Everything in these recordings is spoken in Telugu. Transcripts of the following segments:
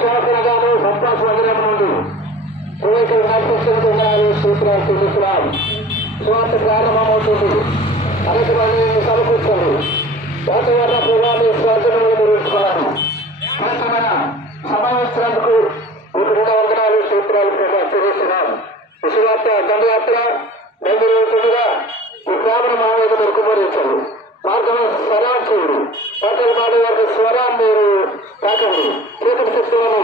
విశ్వాసంగాను సంతోష మందిరం నుండి పూర్వీకులు నడిపిస్తున్నారు. సూత్రాలు తెలుస్తున్నాం. స్వార్థ ప్రారంభమవుతుంది. అనేక మంది సమకూర్చండి. వాతావరణ ప్రభావాన్ని స్వార్థంలో నిర్వహించుకున్నాను. ప్రస్తుతమైన సమావేశించినందుకు మీకు 2 వందనాలు సూత్రాలు తెలియజేస్తున్నాం. విశ్వార్థ దండయాత్ర 2029గా ఈ ప్రాణ మానవులు మెరుగుపరించండి. మార్గం స్వరాన్ని చేయండి. పాటలు పాడే వారి స్వరాన్ని మీరు తాకండి. చీకటి శక్తులను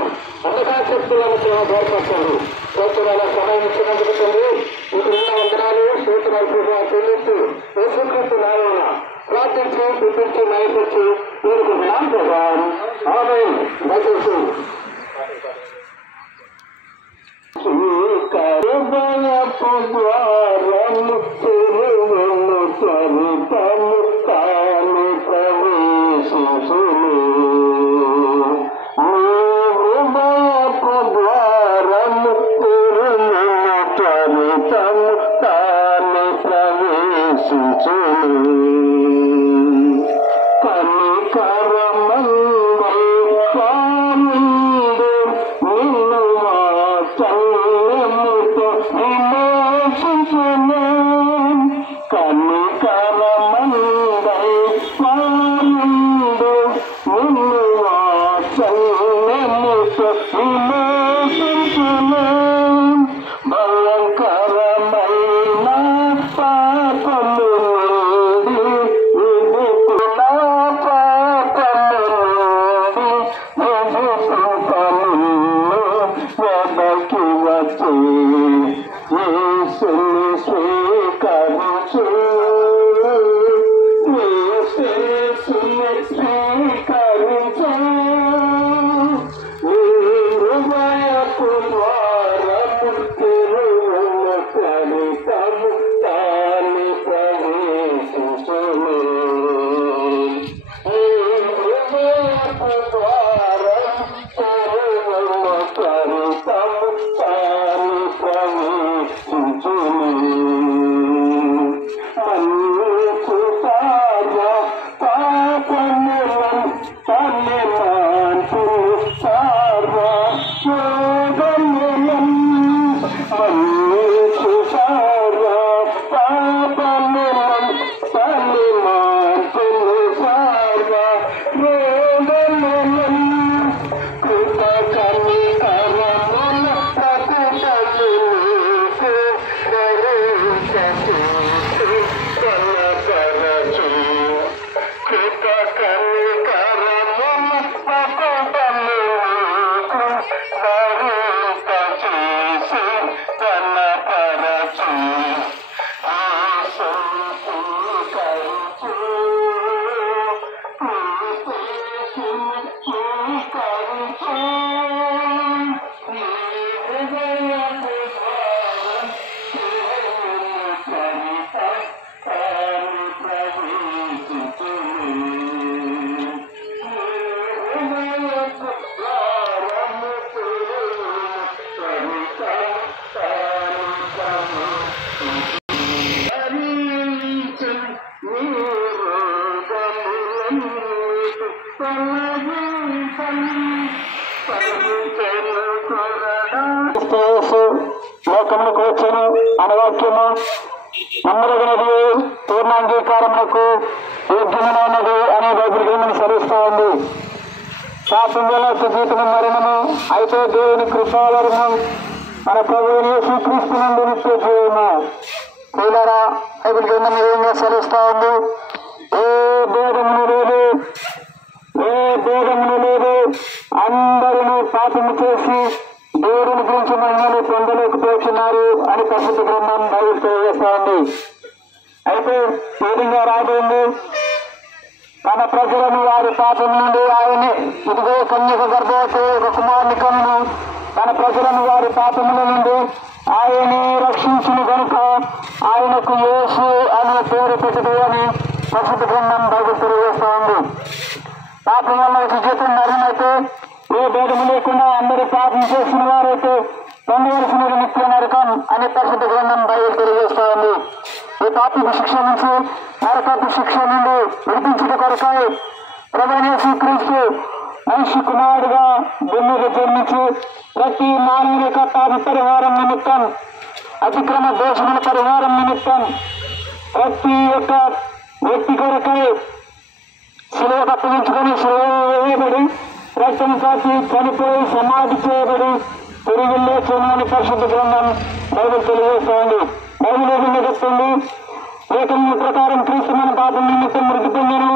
అంధకార శక్తులను ఏర్పరచండి. ప్రస్తుతమైన సమయం ఇచ్చినందుకు తండ్రి మీకు 2 వందనాలు సూత్రాలు చెల్లిస్తూ యేసుక్రీస్తు నామమున ప్రార్థించి పిలిపించి నయపించి వేడుకుంటున్నాం ప్రభావం. ఆమేన్. దయచేసి లోకములకు వచ్చను అనవాక్యము నమ్మదగినది పూర్ణాంగీకారములకు యోగ్యమైనది అనే బైబిల్ గ్రంథం సెలవిస్తూ ఉంది. పాపంలో జీవితం మరణము, అయితే దేవుని కృపావరణం మన ప్రభువు యేసుక్రీస్తు నుండి నిత్య జీవము. ప్రియులారా, బైబిల్ గ్రంథం ఏ విధంగా సెలవిస్తూ ఉంది? ఏ భేదమును లేదు, అందరూ పాపము చేసి దేవుడిని గురించి మహిమను పొందలేకపోతున్నారు అని పరిశుద్ధ గ్రంథం బైబిల్ తెలియజేస్తా ఉంది. అయితే ఏ విధంగా రాబోయింది? తన ప్రజలను వారి పాపం నుండి ఆయన ఇదిగో కన్యక గర్భవతి ఒక కుమారుని కన్ను, తన ప్రజలను వారి పాపముల నుండి ఆయనే రక్షించును కనుక ఆయనకు యేసు అనే పేరు పెట్టదు అని పరిశుద్ధ గ్రంథం బైబిల్ తెలియజేస్తా ఉంది. పాపం వల్ల ఒక జీతం మరణమైతే ఏ భేదము లేకుండా అందరూ పాపం చేసిన వారైతే పొందవలసినది నిత్య నరకం అని పరిశుద్ధ గ్రంథం బైబిల్ తెలియజేస్తా ఉంది. ఈ పాపపు శిక్ష నుంచి, నరకపు శిక్ష నుండి విడిపించుట కొరకై ప్రభువైన యేసుక్రీస్తు మనిషి కుమారుడుగా భూమికి జన్మించి ప్రతి మానవుని యొక్క పాప పరిహారం నిమిత్తం, అతిక్రమ దోషముల పరిహారం నిమిత్తం ప్రతి ఒక్క వ్యక్తి కొరకై శిలువ తప్పించుకొని శిలువ వేయబడి రక్తం కాచి చనిపోయి సమాధి చేయబడి తిరిగి లేచుని పరిశుద్ధ గ్రంథం బైబిల్ తెలియజేస్తోంది. బైబిల్ ఏమని చెప్తుంది? లేఖనముల ప్రకారం క్రీస్తు మన పాపం నిమిత్తం మృతి పొందెను,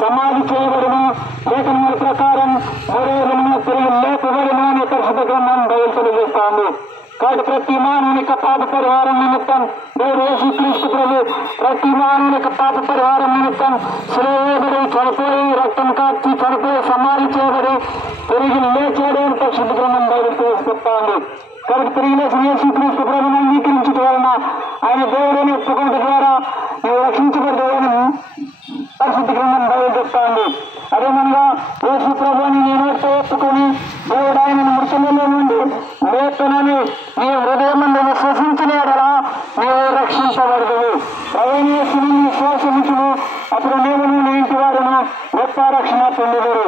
సమాధి చేయబడిన, లేఖనముల ప్రకారం మూడవ దినమున తిరిగి లేపబడిన అని పరిశుద్ధ గ్రంథం బైబిల్ తెలియజేస్తోంది. కాబట్టి ప్రతి మానవుని యొక్క పాప పరిహారం నిమిత్తం దేవుడు యేసుక్రీస్తు ప్రభు ప్రతి మానవుని యొక్క పాప పరిహారం నిమిత్తం శిలువబడి చనిపోయి రక్తం కాచి చనిపోయి సమాధి చేయబడి తిరిగి లేచాడు అని పరిశుద్ధ గ్రంథం బైబిల్ చెప్తోంది. కాబట్టి తిరిగి లేచిన యేసుక్రీస్తు ప్రభుని అంగీకరించడం వలన ఆయన దేవుడిని ఒప్పుకోవడం ద్వారా నీవు రక్షించబడ్డావని పరిశుద్ధ గ్రంథం బైబిల్ చెప్తోంది. అదేమనగా యేసు ప్రభుని నేను ఒప్పుకొని దేవుడు ఆయనను మృతులలో నుండి లేపనని నీ హృదయం నుండి విశ్వసించిన ఎడల నీవు రక్షించబడదు. ప్రయాణేశ్వరుని విశ్వాసముచును, అప్పుడు నేను నీ ఇంటి వారును గొప్ప రక్షణ పొందెదరు.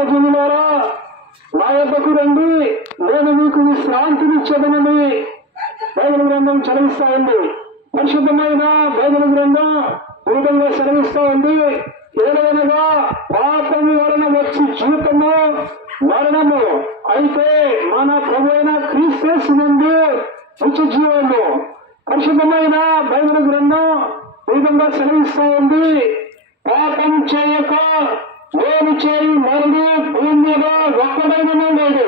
కష్టజీవులారా నా యొద్దకు రండి, నేను మీకు విశ్రాంతినిచ్చేదనని బైబిల్ గ్రంథం చదివిస్తా ఉంది. పరిశుద్ధమైన బైబిల్ గ్రంథం ఈ విధంగా సెలవిస్తా ఉంది. ఏదైనా పాపం వలన వచ్చి జీవితము మరణము, అయితే మన ప్రభు అయిన క్రీస్తు నందు నిత్య జీవము. పరిశుద్ధమైన బైబిల్ గ్రంథం ఈ విధంగా సెలవిస్తా ఉంది. పాపం చేయక నేను చేయి మరలి భూమి మీద ఒక్కడైనా లేదు.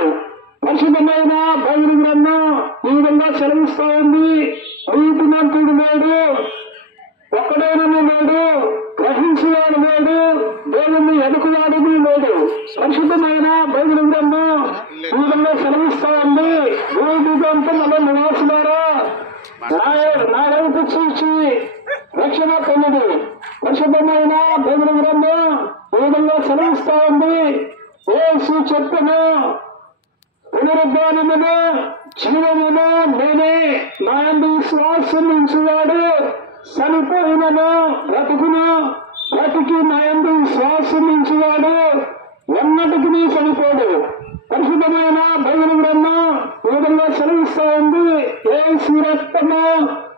పరిశుద్ధమైన బైబిల్ గ్రంథం ఈ విధంగా సెలవిస్తా ఉంది. నీతిమంతుడు లేడు, ఒక్కడైనా లేడు, గ్రహించేవాడు లేడు, దేవుణ్ణి ఎదుకువాడిని లేడు. పరిశుద్ధమైన బైబిల్ గ్రంథం ఈ విధంగా సెలవిస్తా ఉంది. భూమిదంతా మన నివాసులారా నా వైపు చూసి రక్షణ పొంది. పరిశుద్ధమైన బైబిల్ గ్రంథం ఈ విధంగా సెలవిస్తా ఉంది. యేసు చెప్పిన పునరుద్ధానమును జీవమును నేనే, నా యందు విశ్వాసం ఉంచువాడు చనిపోయినను బ్రతుకును, బ్రతికి నా యందు విశ్వాసం ఉంచువాడు ఎన్నటికి చనిపోడు. పరిశుద్ధమైన బైబిల్ గ్రంథం ఈ విధంగా సెలవిస్తా ఉంది. యేసు రక్తము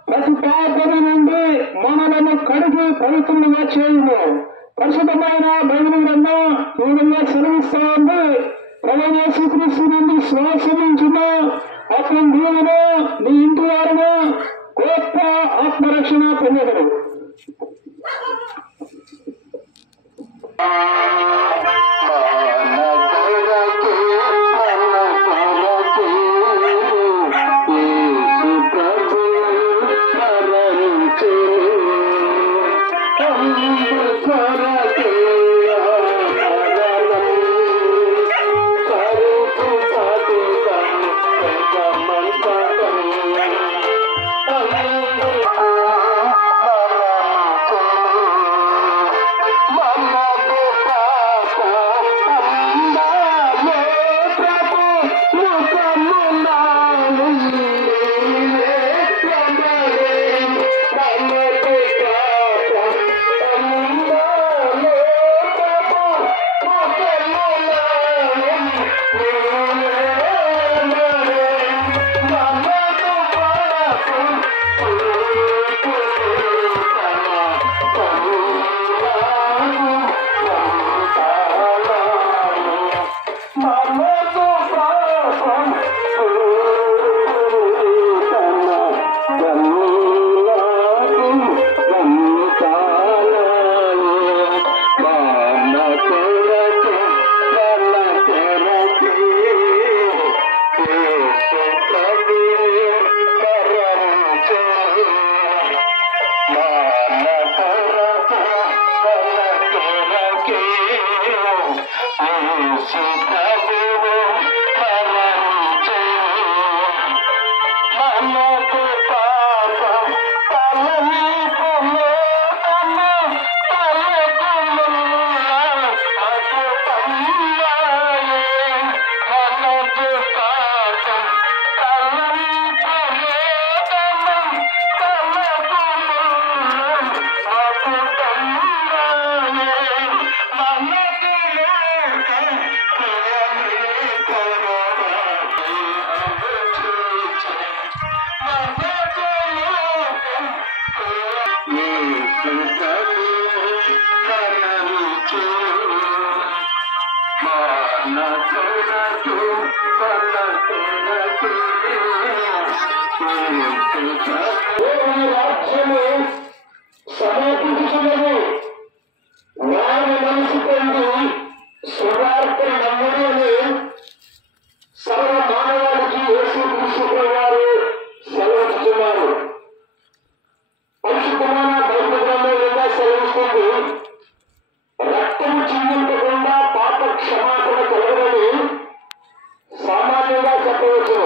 ప్రతి పాపము నుండి మనలను కడిగి పవిత్రులుగా చేయును. పరిశుద్ధమైన బైబిల్ గ్రంథం ఈ విధంగా సెలవిస్తా ఉంది. ప్రభువైన యేసుక్రీస్తు నందు విశ్వాసం ఉంచిన అతని నీవును నీ ఇంటి వారును గొప్ప ఆత్మరక్షణ పొందగలరు. సామాన్యంగా చెప్పవచ్చు.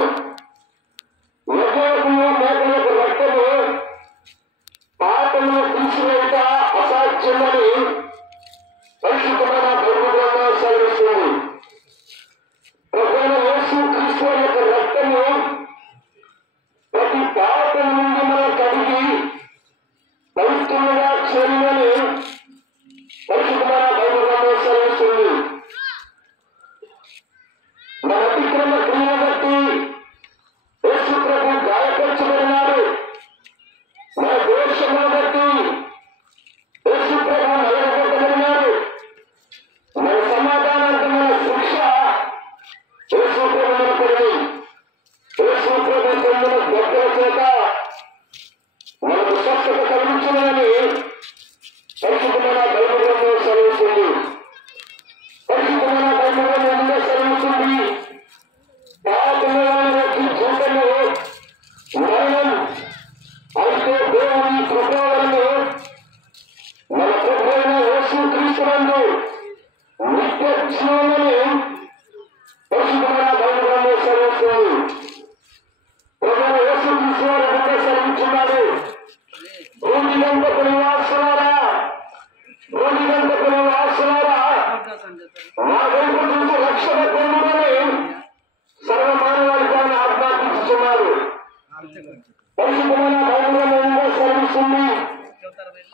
పరిశుభ్రమైన బైబిల్లో సెలవిస్తుంది.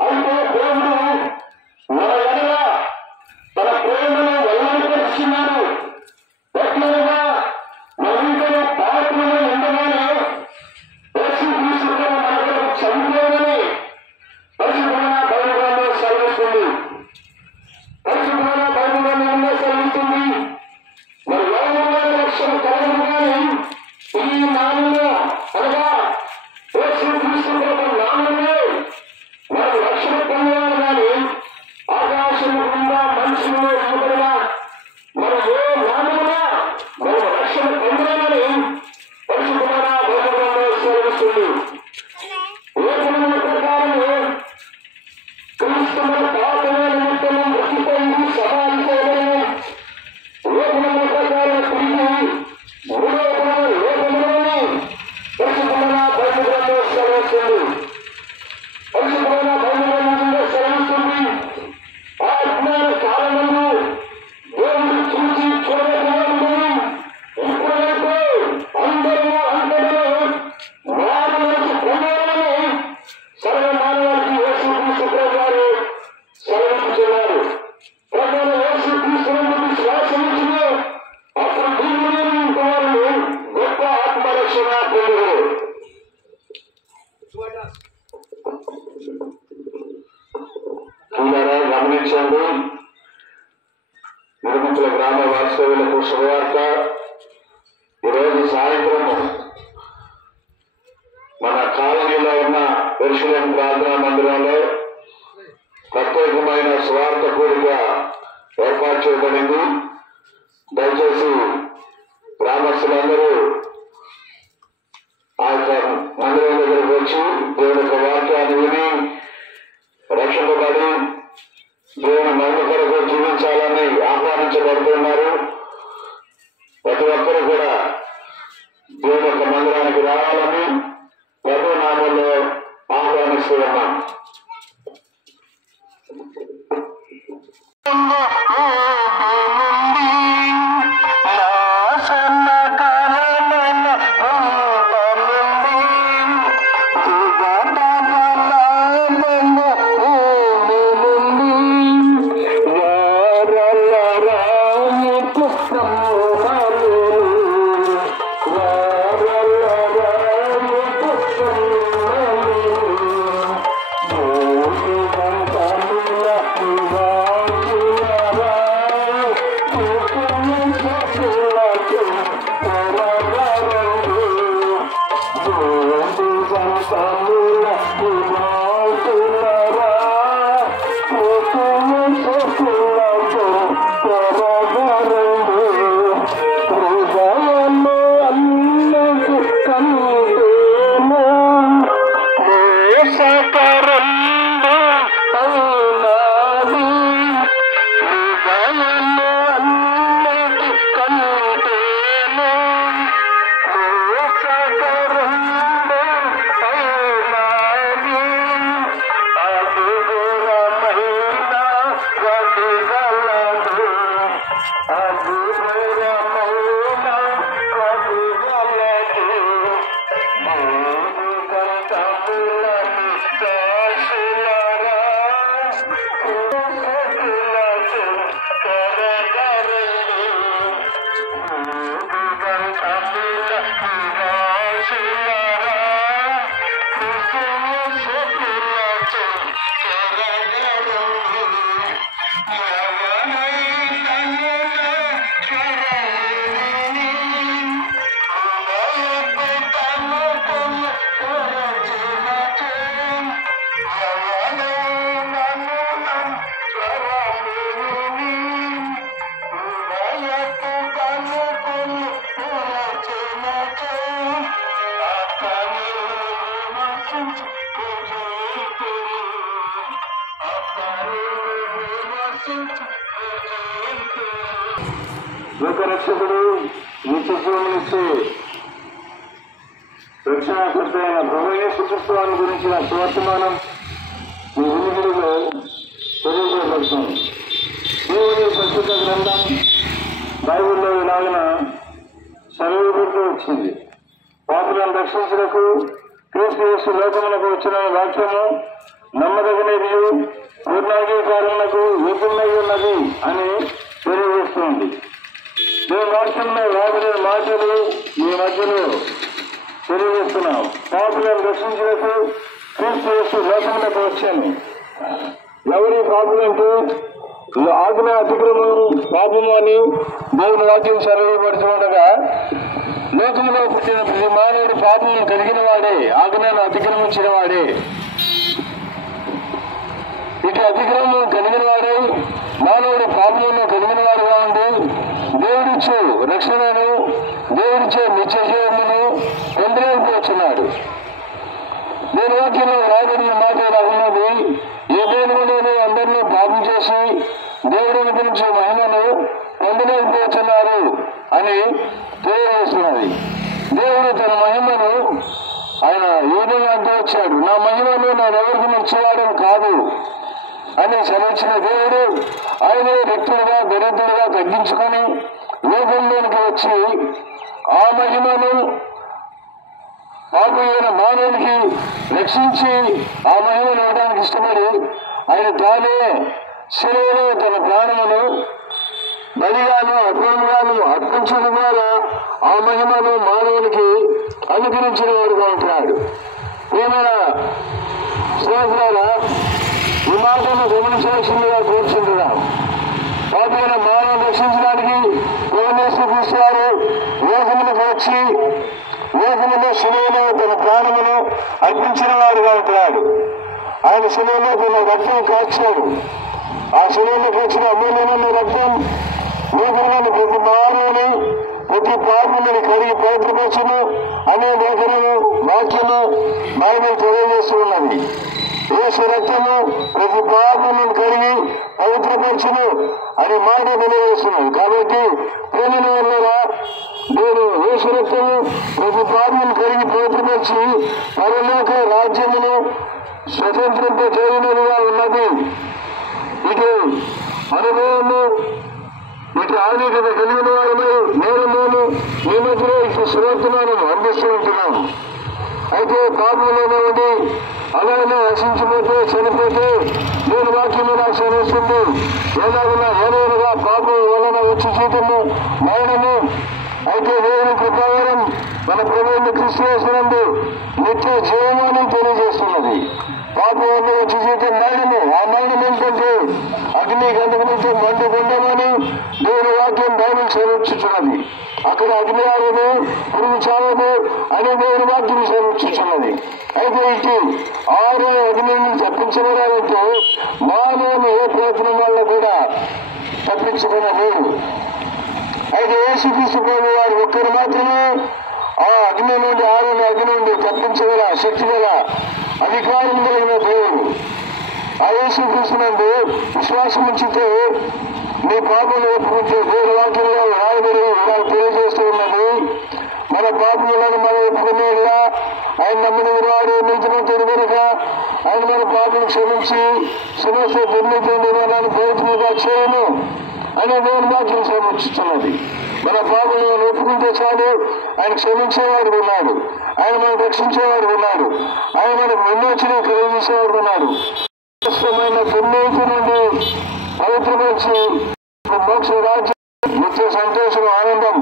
అయితే దేవుడు మన ఎడల తన ప్రేమను వెల్లడిపరుచున్నాడు. ఎట్లనగా మరింతలో పాపములు ఉండగానే యేసుక్రీస్తు మనకు చనిపోయాడని పరిశుభ్రమైన బైబిల్లో సెలవిస్తుంది. పరిశుభ్రమైన బైబిల్లో సెలవిస్తుంది. మరి ఎవరైనా రక్షణ కలగగానే ఈ నామంలో అనగా యేసుక్రీస్తు నామంలో మనం రక్షణ పొందాలి. కానీ ఆకాశము గుండా మనుషులు ఇవ్వబడిన మనం ఏ నామమున మనం రక్షణ పొందాలని పరిశుభ్రమైన బైబిల్లో సెలవిస్తుంది. ఏ గుణముల ప్రకారము క్రీస్తు మన పాపముల నిమిత్తము మృతిపోయి సమాధి చేయబడిన ఏ గుణముల ప్రకారం తిరిగి మూడో గుణము లోకములోని పరిశుభ్రమైన బైబిల్లో సెలవిస్తుంది. పరిశుభ్రమైన బైబిల్లో సెలవిస్తుంది. ఆ అజ్ఞాన కాలమందు దేవుడు చూసి చూడకూడదు. ఇప్పుడైతే అందరూ వారి మనసు పొందాలని సర్వ మానవానికి యేసుక్రీస్తు గారు సెలవిస్తున్నారు. ప్రజల యేసుక్రీస్తునందు విశ్వాసముంచిన అప్పుడు భూమిలోని వారు గొప్ప ఆత్మరక్షణ పొందుతారు. గమనించండి. నిర్మితుల గ్రామ వాస్తవ్యులకు శుభవార్త. ఈరోజు సాయంత్రం మన కాలనీలో ఉన్న యెరూషలేము ప్రార్థనా మందిరంలో ప్రత్యేకమైన స్వార్థ కూడిక ఏర్పాటు చేయబడింది. దయచేసి గ్రామస్తులందరూ ఆ యొక్క మందిరం దగ్గరకు వచ్చి దేవుని యొక్క వాక్యాన్ని విని రక్షింపబడి దేవుని మహిమ కొరకు జీవించాలని ఆహ్వానించబడుతున్నారు. ప్రతి ఒక్కరూ కూడా దేవుని యొక్క మందిరానికి రావాలని ప్రభు నామంలో ఆహ్వానిస్తూ ఉన్నాం. లోకరక్షకుడు నిత్యజీవమునిచ్చే రక్షణకర్త అయిన ప్రభువైన యేసుక్రీస్తువాని గురించిన సువర్తమానం మీ వినికిడిలో తెలియజేయబడుతుంది. దేవుని పరిశుద్ధ గ్రంథం బైబిల్లో ఇలాగిన సెలవుబడుతూ వచ్చింది. పాపులను రక్షించుటకు క్రీస్తు లోకములకు వచ్చిన వాక్యము నమ్మదగినది, పూర్ణాంగీకారములకు యోగ్యమై ఉన్నది అని తెలియజేస్తుంది. దేవుని వాక్యంలో రాబడిన మాటలు ఈ మధ్యలో తెలియజేస్తున్నాం. పాపులను రక్షించినట్టు క్రీస్తు లోకములకు వచ్చాను. ఎవరి పాపులంటే ఆజ్ఞ అతిక్రమం పాపము అని దేవుని వాక్యం సెలవుపడుతుండగా, లోకంలో పుట్టిన ప్రతి మానవుడు పాపమును కలిగిన వాడే, ఆజ్ఞను అతిక్రమించిన వాడే. ఇక అతిక్రమం కలిగిన వాడే మానవుడు పాపమును కలిగిన వాడుగా ఉండి దేవుడిచ్చే రక్షణను, దేవుడిచ్చే నిత్య జీవమును పొందలేకపోతున్నాడు. దేవుని వాక్యంలో రాబడిన మాట ఇలా ఉన్నది: ఏ దేవుడులోనూ అందరినీ పాపం చేసి దేవుడు అనుగ్రహించే మహిమను పొందలేకపోతున్నారు అని తెలియజేస్తున్నది. దేవుడు తన మహిమను ఆయన ఏ విధంగా అంటూ వచ్చాడు, నా మహిమను నేను ఎవరికి నచ్చేవాడని కాదు అని సెలవిచ్చిన దేవుడు ఆయనే వ్యక్తులుగా దరిద్రుడుగా తగ్గించుకొని లోకంలోనికి వచ్చి ఆ మహిమను పాపమైన మానవునికి రక్షించి ఆ మహిమను ఇవ్వడానికి ఇష్టపడి ఆయన తానే శిలువలో తన ప్రాణమును బలిగాను అర్పణగాను అర్పించడం ద్వారా ఆ మహిమను మానవునికి అనుగ్రహించిన వాడుగా ఉంటున్నాడు. ఏమైనా స్నేహితులారా, ఈ మాటను గమనించవలసిందిగా కోరుచుంటున్నాం. పాపమైన మానవుని రక్షించడానికి యేసుక్రీస్తువారు లోకములకు వచ్చి లోకములో శిలువలో తన ప్రాణమును అర్పించిన వాడుగా ఉంటున్నాడు. ఆయన శిలువలో తన రక్తం కాచాడు. ఆ శిలువలోకి వచ్చిన అమూల్యమైన రక్తం లోకంలోని ప్రతి మానవుని ప్రతి పాపముని కడిగి పవిత్రపరచును అనే లేఖనము వాక్యము బైబిల్ తెలియజేస్తూ ఉన్నది. యేసు రక్తము ప్రతి పాపములను కడిగి పవిత్రపరచును అని మాట తెలియజేస్తున్నది. కాబట్టి ప్రేమిన వల్ల నేను యేసు రక్తము ప్రతి పాపమును కడిగి పవిత్రపరిచి పరలోక రాజ్యమును స్వతంత్రింప చేయనుగా ఉన్నది. ఇటు అనుభవము, ఇటు ఆధునికత కలిగిన వారమై నేను ఈ మధ్యలో ఇటు సువర్తమానం అందిస్తూ ఉంటున్నాము. అయితే పాపంలోనే ఉండి అలానే నశించిపోతే చనిపోతే నేను వాక్యం నాకు సెలవుస్తుంది. ఏదైనా పాపం వలన వచ్చి జీతము మరణము. అయితే దేవుని కృపావరం మన ప్రభువుని క్రీస్తు నిత్య జీవమాన్ని తెలియజేస్తున్నది. పాపం వల్ల వచ్చి జీతం మరణము. ఆ మరణం ఏంటంటే అగ్ని గంధకునితో మండు గుండమని దేవుని వాక్యం బైబిల్ సెలవుచ్చుచున్నది. అక్కడ అగ్ని ఆరదు, పురుగు చావదు అని దేవుని వాక్యం సెలవుచ్చుచున్నది. అయితే ఇటు ఆరు అగ్నిని తప్పించబడాలంటే మానవుని ఏ ప్రయత్నం వల్ల కూడా తప్పించుకునలేరు. అయితే యేసుక్రీస్తు ప్రభువు వారు ఒక్కరు మాత్రమే ఆ అగ్ని నుండి ఆరుని అగ్ని నుండి తప్పించగల శక్తి గల అధికారం కలిగిన దేవుడు. ఆ యేసుక్రీస్తునందు విశ్వాసం ఉంచితే నీ పాపలు ఒప్పుకుంటే దేవుని వాక్యంలో రాయబడి వాళ్ళు తెలియజేస్తూ ఉన్నది. మన పాపములను మనం ఒప్పుకునేలా ఆయన నమ్మిన వాడు నీతిమంతుడు కనుక ఆయన మన పాపను క్షమించి సమస్య దుర్నీతి నిర్మాణాన్ని పవిత్రంగా చేయను అని దేవుని వాక్యం సమర్పిస్తున్నది. మన పాపను మనం ఒప్పుకుంటే చాలు, ఆయన క్షమించేవాడు ఉన్నాడు, ఆయన మనం రక్షించేవాడు ఉన్నాడు, ఆయన మనకు విమోచన కలిగించేవాడు ఉన్నాడు. ఇష్టమైన దుర్నీతి నుండి పవిత్రపరిచి మోక్ష రాజ్యం నిత్య సంతోషం ఆనందం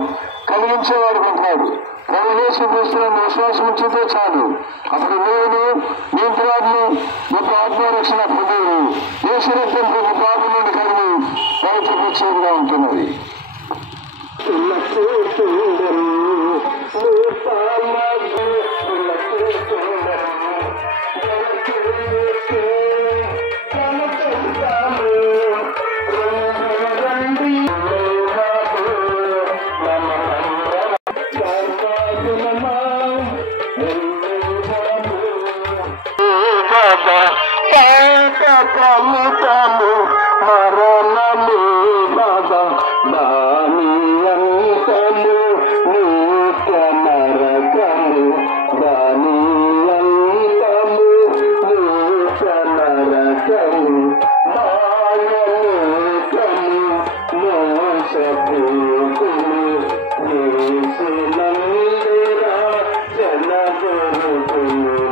కలిగించేవాడు ఉంటున్నాడు. యేసుక్రీస్తునందు విశ్వాసం ఉంచితే చాలు, అప్పుడు నేను నీ ప్రాణము నీకు ఆత్మరక్షణ పొందేది. యేసు రక్తం ప్రతి పాపం నుండి కలిగి పవిత్రపరిచేదిగా ఉంటున్నది. మరణమే బాబా దాని అంతము నిత్య నరకము, దాని అంతము నిత్య నరకము, మాయనేకము మోసపోతుము దేశనందిరా జనగొరుతుము.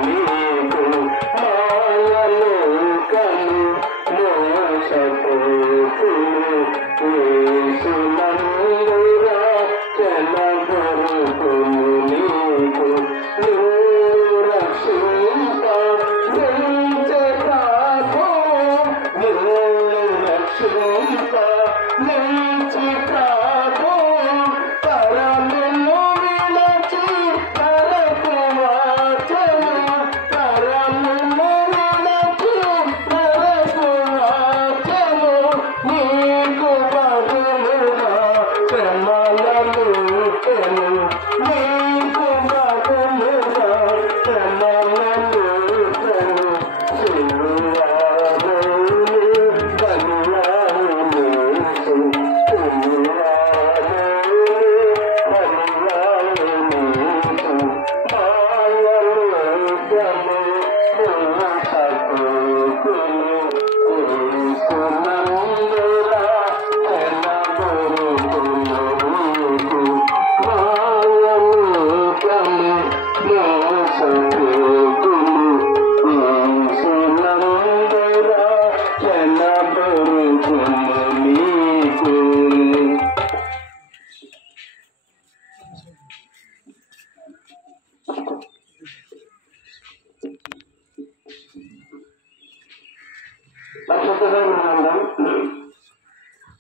పరిశుద్ధ బైబిల్ గ్రంథం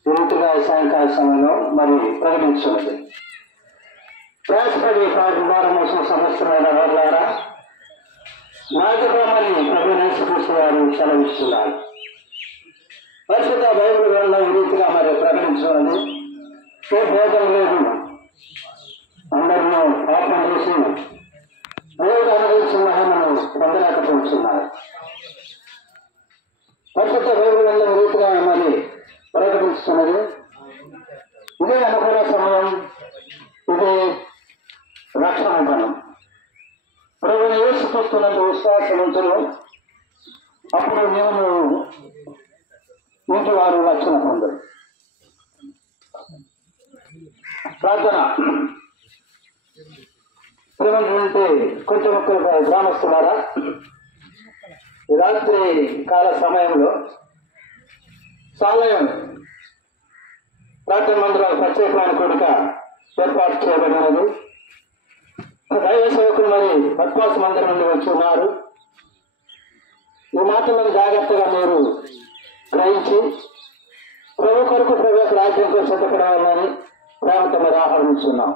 ఈ రీతిగా సాయంకాల సమయంలో మరి ప్రకటించున్నది. ప్రయాసపడి వారం మోసం సంవత్సరమైన వారులారా మార్గక్రమాన్ని ప్రభు యేసుక్రీస్తు వారు సెలవిస్తున్నారు. పరిశుద్ధ బైబిల్ గ్రంథం ఈ రీతిగా మరి ప్రకటించున్నది. ఏ భేదం లేదు, అందరిలో పాపం చేసి దేవుడు అనుభవించిన మహిమను పొందలేకపోతున్నారు. పరిశుద్ధ బైబిల్ గ్రంథం ఈ రీతిగా మరి ప్రకటిస్తున్నది. ఇదే అనుకూల సమయం, ఇదే రక్షణ ధనం. ప్రభువుని యేసుక్రీస్తునందు విశ్వాసం ఉంచను, అప్పుడు మేము ఇంటి వారు రక్షణ పొందరు. ప్రార్థన. ప్రేమంటే కొంచెం ఒక్కరు గ్రామస్తున్నారా? రాత్రి కాల సమయంలో సాలయం ప్రార్థన మందిరాలు ప్రత్యేకమైన కోరిక ఏర్పాటు చేయబడినది. దైవ సేవకులు మరి పద్మాస మందిరం నుండి వచ్చి ఉన్నారు. ఈ మాటలను జాగ్రత్తగా మీరు గ్రహించి ప్రభు కొరకు ప్రభు యొక్క రాజ్యంతో సిద్ధపడాలని ప్రేమతో మరి ఆహ్వానిస్తున్నాం.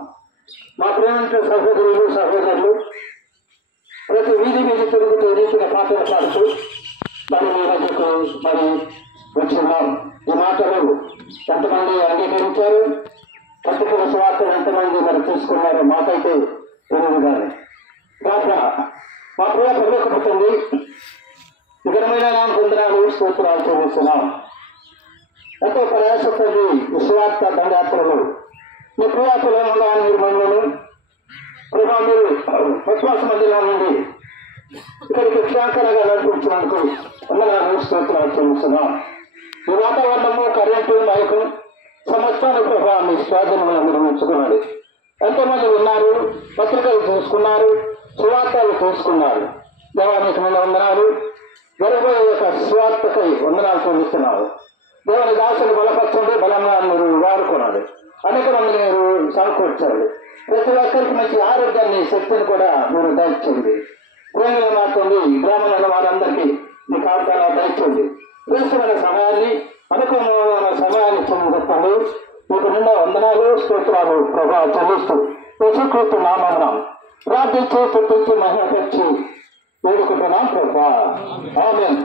మా ప్రేమ సహోదరులు సహోదరులు ప్రతి వీధి వీధి తిరుగుతూ రీతిగా పాటలు పాడుతూ మరి మీ మధ్యకు మరి వచ్చిన్నాం. ఈ మాటలు ఎంతమంది అంగీకరించారు, పట్టుకున్న స్వార్థం ఎంతమంది మరి తీసుకున్నారో మాకైతే తెలియదు. కానీ ప్రార్థన. మా ప్రియ పర్వకపుతుంది విఘ్నమైన పొందనాలు స్తోత్రాలు చెల్లిస్తున్నాం. ఎంతో ప్రయాసపడి విశ్వార్థ దండయాత్రలు మీ ప్రియాత్రలో ఉండాలని మీరు మందులు ప్రభావ మీరు విశ్వాస మందిలో నుండి ఇక్కడికి క్షేమకరంగా నడిపించినందుకు వందనాలు స్తోత్రాలు చెల్లిస్తున్నాం. ఈ వాతావరణము, కరెంటు, మైకు సమస్తాన్ని ప్రభావ మీ స్వాధీనంలో మీరు ఉంచుకున్నది. ఎంతోమంది ఉన్నారు, పత్రికలు చూసుకున్నారు, సువార్తలు చూసుకున్నారు. దేవానికి మీద వందనాలు. జరగబోయే యొక్క స్వార్థకై వందనాలు చెల్లిస్తున్నారు. దేవుని దాసులు బలపరచండి, బలంగా మీరు వాడుకున్నారు. అనేక మంది మీరు సమకూర్చండి. ప్రతి ఒక్కరికి మంచి ఆరోగ్యాన్ని, శక్తిని కూడా మీరు దయచేయండి. ప్రేమగా మాత్రండి గ్రామంలో వారందరికీ మీ కాపుదల దయచేయండి. శ్రేష్టమైన సమయాన్ని, అనుకూలమైన సమయాన్ని చెప్పండి. మీకు నిండా వందనాలు స్తోత్రాలు ప్రభావ చెల్లిస్తూ యేసుక్రీస్తు నామమున ప్రార్థించి పుట్టించి మహిమ తెచ్చి వేడుకుంటున్నాం ప్రభా. ఆమేన్.